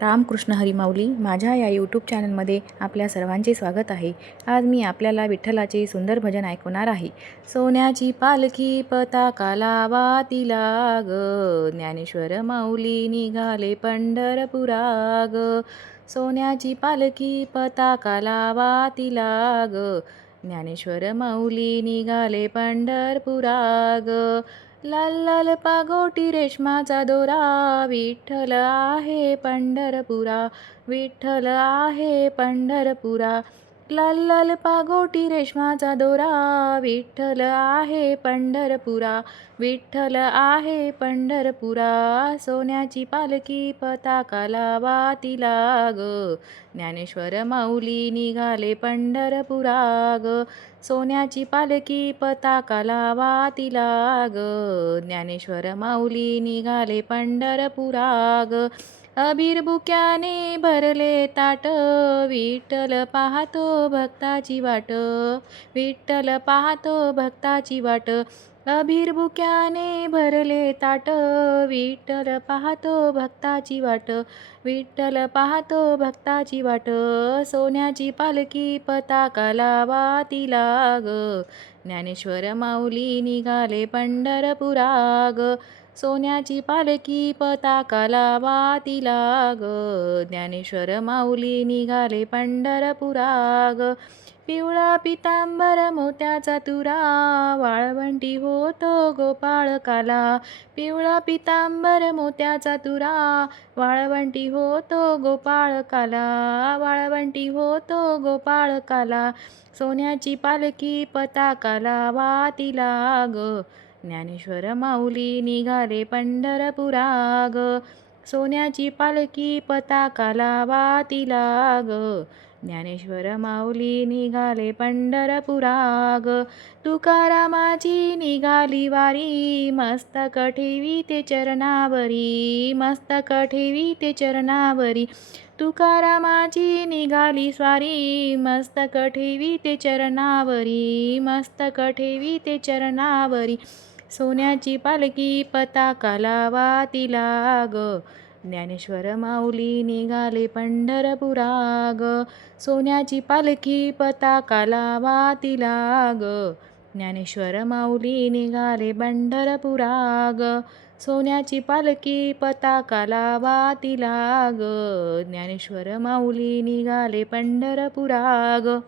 रामकृष्ण हरिमाऊली माझ्या या यूट्यूब चॅनलमध्ये आपल्या सर्वांचे स्वागत आहे. आज मी आपल्याला विठ्ठलाचे सुंदर भजन ऐकवणार आहे. सोन्याची पालखी पताका लावा तिला ग ज्ञानेश्वर माऊली निघाले पंढरपुरा ग सोन्याची पालखी पताका लावा तिला ग ज्ञानेश्वर माऊली निघाले पंढरपुरा ग लाल लाल पागोटी रेशमाचा दोरा. विठ्ठल आहे पंढरपुरा. विठ्ठल आहे पंढरपुरा. लाल लाल पागोटी रेशमाचा दोरा. विठ्ठल आहे पंढरपुरा. विठ्ठल आहे पंढरपुरा. सोन्याची पालखी पताका लावा तिला ग. ज्ञानेश्वर माऊली निघाले पंढरपुरा ग. सोन्याची पालखी पताका लावा तिला ग. ज्ञानेश्वर माऊली निघाले पंढरपुरा ग. अभिरबुक्याने भरले ताट विठ्ठल पाहतो भक्ताची वाट विठ्ठल पाहतो भक्ताची वाट. अबीर भरले ताट विठ्ठल पाहतो भक्ताची वाट विठ्ठल पाहतो भक्ताची वाट सोन्याची पालखी पताका लावा तिला ग ज्ञानेश्वर माऊली निघाले पंढरपुरा ग सोन्याची पालखी पताका लावा तिला ग ज्ञानेश्वर माऊली निघाले पंढरपुरा ग पिवळा पितांबर मोत्याचा तुरा वाळवंटी होतो गोपाळ काला पिवळा पितांबर मोत्याचा तुरा वाळवंटी होतो गोपाळ काला वाळवंटी होतो गोपाळ काला सोन्याची पालखी पताकाला वातीला ग. ज्ञानेश्वर माऊली निघाले पंढरपुरा ग. सोन्याची पालखी पताकाला वातीला ग. ज्ञानेश्वर माऊली निघाले पंढरपुरा ग तुकारामाची निघाली वारी मस्तक ठेवी ते चरणावरी मस्तक ठेवी ते चरणावरी. तुकारामाची निघाली स्वारी मस्तक ठेवी ते चरणावरी मस्तक ठेवी ते चरणावरी. सोन्याची पालखी पताका लावा तिला ग ज्ञानेश्वर माऊली निघाले पंढरपुराग. सोन्याची पालखी पताका लावा लाग. ज्ञानेश्वर माऊली निघाले पंढरपुराग. सोन्याची पालखी पताका लावा लाग. ज्ञानेश्वर माऊली निघाले पंढरपुराग.